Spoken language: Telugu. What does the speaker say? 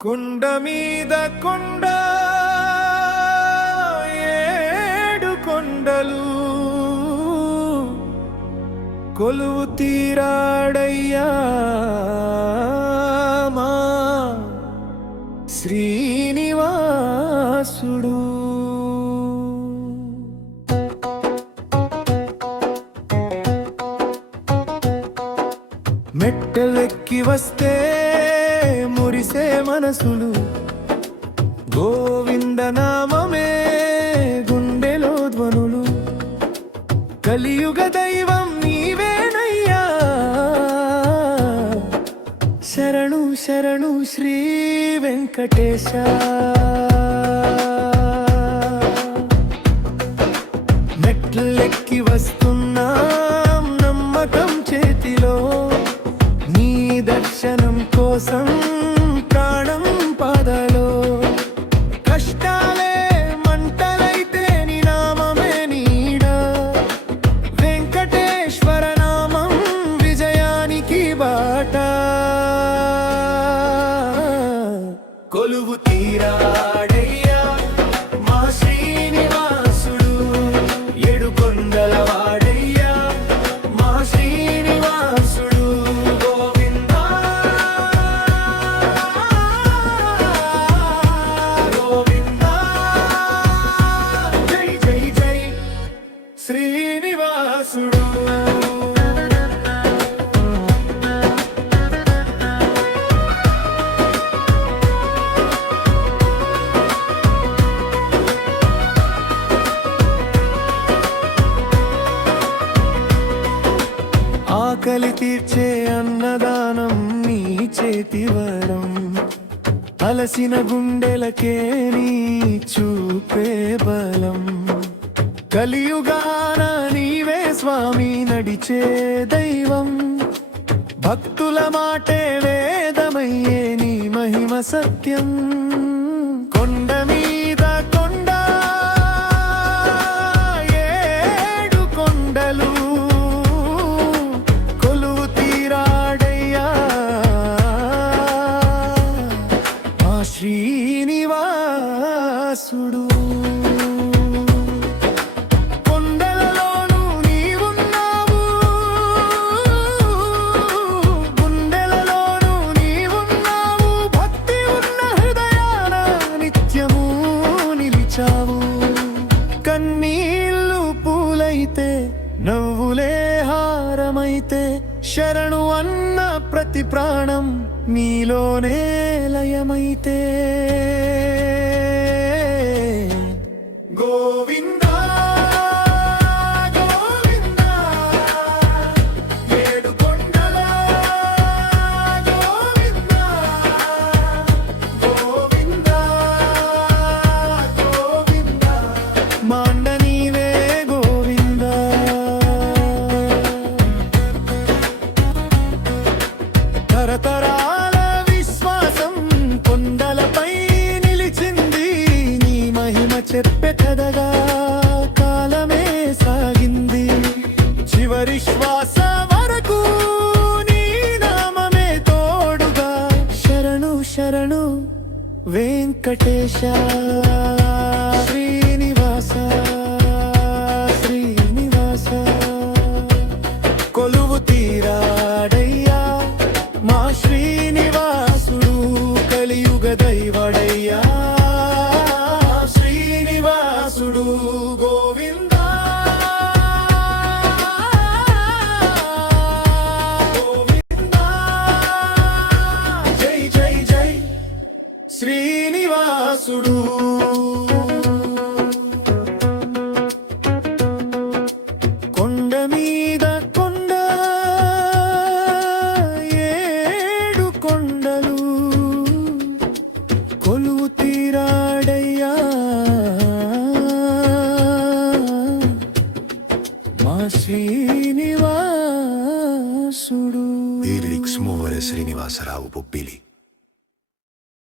కొండ మీద కొండ ఏడు కొండలు కొలువు తీరాడయ్యా మా శ్రీనివాసుడు. మెట్టలెక్కి వస్తే మురిసే మనసులు గోవింద నామమే గుండెలో ధ్వనులు. కలియుగ దైవం నీవేనయ్యా, శరణు శరణు శ్రీ వెంకటేశ. మెట్లెక్కి వస్తున్నాం నమ్మకం చేతిలో, నీ దర్శనం కోసం ప్రాణం పాదలో. కష్టాలే మంటలైతే నీ నామమే నీడ, వెంకటేశ్వర నామం విజయానికి బాట. కొలువు తీరాడయ్యా మా శ్రీనివాసుడు, ఏడు కొండల వాడయ్యా మా శ్రీనివాసుడు. గోవిందా గోవిందా జై జై జై శ్రీనివాసుడు. ఆకలి తీర్చే అన్నదానం నీ చేతి వరం, అలసిన గుండెలకే నీ చూపే బలం. కలియుగాన నీవే స్వామి నడిచే దైవం, భక్తుల మాటే వేదమయ్యే నీ మహిమ సత్యం. కొండ మీద కొండ ఏడు కొండలు కొలువు తీరాడయ్యా మా శ్రీనివాసుడు. కొండలలోనూ నీవున్నావు, గుండెలలోనూ నీవున్నావు, భక్తి ఉన్న హృదయాన నిత్యము నిలిచావు. కన్నీళ్ళు పూలైతే నవ్వులే హారమైతే, శరణు అన్న ప్రతి ప్రాణం నీలోనే లయమైతే. గోవిందా గోవిందా ఏడు కొండల గోవిందా, గోవిందా గోవిందా మాండ నీవే గోవిందా. తరతరాల విశ్వాసం కొండలపై నిలిచింది, నీ మహిమ చెప్పే కథగా కాలమే సాగింది. చివరి శ్వాస వరకు నీ నామమే తోడుగా, శరణు శరణు వెంకటేశ. శ్రీనివాస శ్రీనివాస కొలువు తీరాడయ్యా మా శ్రీనివాసుడు, కలియుగ దైవడయ్యా శ్రీనివాసుడు. గోవిందా గోవిందా జై జై జై శ్రీనివాసుడు. కొండ మీద కొండ ఏడు కొండలు కొలువు తీరాడయ్యా మా శ్రీనివాసుడు. లిరిక్స్ మూవర శ్రీనివాసరావు పొప్పిలి.